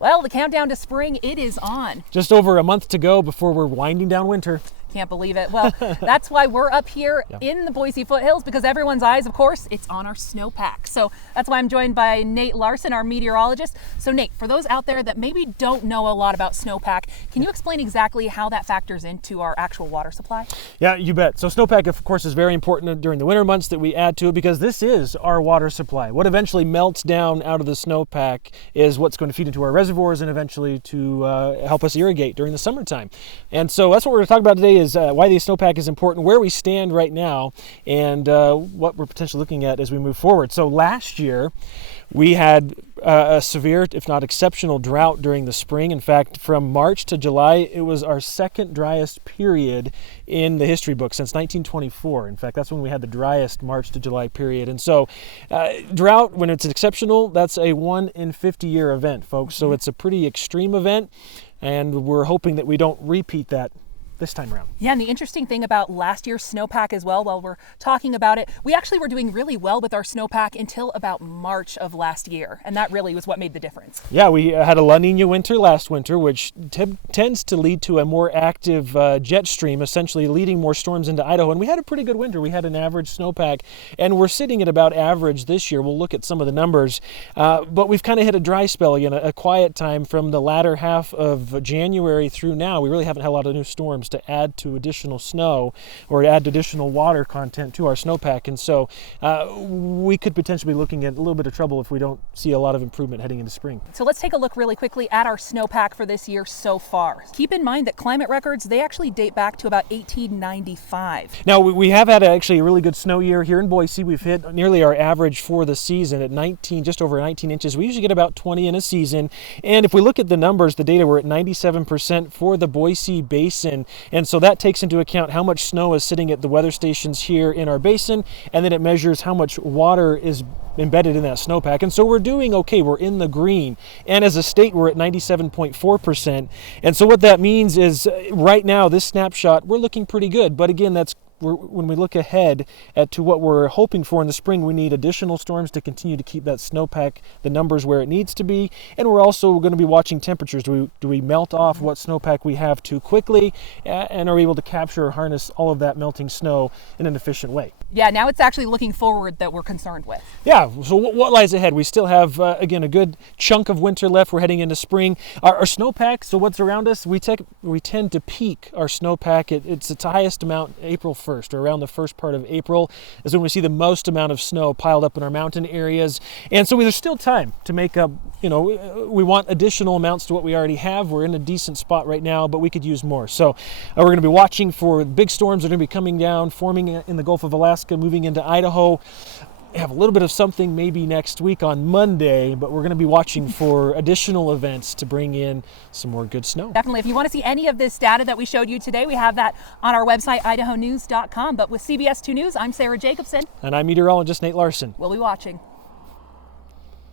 Well, the countdown to spring, it is on. Just over a month to go before we're winding down winter. Can't believe it. Well, that's why we're up here in the Boise foothills, because everyone's eyes, of course, it's on our snowpack. So that's why I'm joined by Nate Larsen, our meteorologist. So Nate, for those out there that maybe don't know a lot about snowpack, can you explain exactly how that factors into our actual water supply? Yeah, you bet. So snowpack, of course, is very important during the winter months that we add to it, because this is our water supply. What eventually melts down out of the snowpack is what's going to feed into our reservoirs and eventually to help us irrigate during the summertime. And so that's what we're going to talk about today, is why the snowpack is important, where we stand right now, and what we're potentially looking at as we move forward. So last year, we had a severe, if not exceptional, drought during the spring. In fact, from March to July, it was our second driest period in the history book since 1924. In fact, that's when we had the driest March to July period. And so drought, when it's exceptional, that's a 1 in 50 year event, folks. So it's a pretty extreme event, and we're hoping that we don't repeat that this time around. Yeah, and the interesting thing about last year's snowpack as well, while we're talking about it, we actually were doing really well with our snowpack until about March of last year, and that really was what made the difference. Yeah, we had a La Nina winter last winter, which tends to lead to a more active jet stream, essentially leading more storms into Idaho, and we had a pretty good winter. We had an average snowpack, and we're sitting at about average this year. We'll look at some of the numbers, but we've kind of hit a dry spell again, a quiet time from the latter half of January through now. We really haven't had a lot of new storms to add to additional snow or add additional water content to our snowpack, and so we could potentially be looking at a little bit of trouble if we don't see a lot of improvement heading into spring. So let's take a look really quickly at our snowpack for this year so far. Keep in mind that climate records, they actually date back to about 1895. Now, we have had actually a really good snow year here in Boise. We've hit nearly our average for the season at 19, just over 19 inches. We usually get about 20 in a season, and if we look at the numbers, the data, we're at 97% for the Boise Basin. And so that takes into account how much snow is sitting at the weather stations here in our basin, and then it measures how much water is embedded in that snowpack. And so we're doing okay. We're in the green. And as a state, we're at 97.4%. And so what that means is right now, this snapshot, we're looking pretty good. But again, when we look ahead to what we're hoping for in the spring, we need additional storms to continue to keep that snowpack, the numbers where it needs to be. And we're also going to be watching temperatures. Do we melt off what snowpack we have too quickly, and are we able to capture or harness all of that melting snow in an efficient way? Yeah, now it's actually looking forward that we're concerned with. Yeah, so what lies ahead? We still have, again, a good chunk of winter left. We're heading into spring. Our snowpack, so what's around us, we tend to peak our snowpack. It's its highest amount April 1st, or around the first part of April is when we see the most amount of snow piled up in our mountain areas. And so there's still time to make up, we want additional amounts to what we already have. We're in a decent spot right now, but we could use more. So we're going to be watching for big storms that are going to be coming down, forming in the Gulf of Alaska, moving into Idaho. Have a little bit of something maybe next week on Monday, but we're going to be watching for additional events to bring in some more good snow. Definitely. If you want to see any of this data that we showed you today, we have that on our website, idahonews.com. But with CBS 2 News, I'm Sarah Jacobson. And I'm meteorologist Nate Larsen. We'll be watching.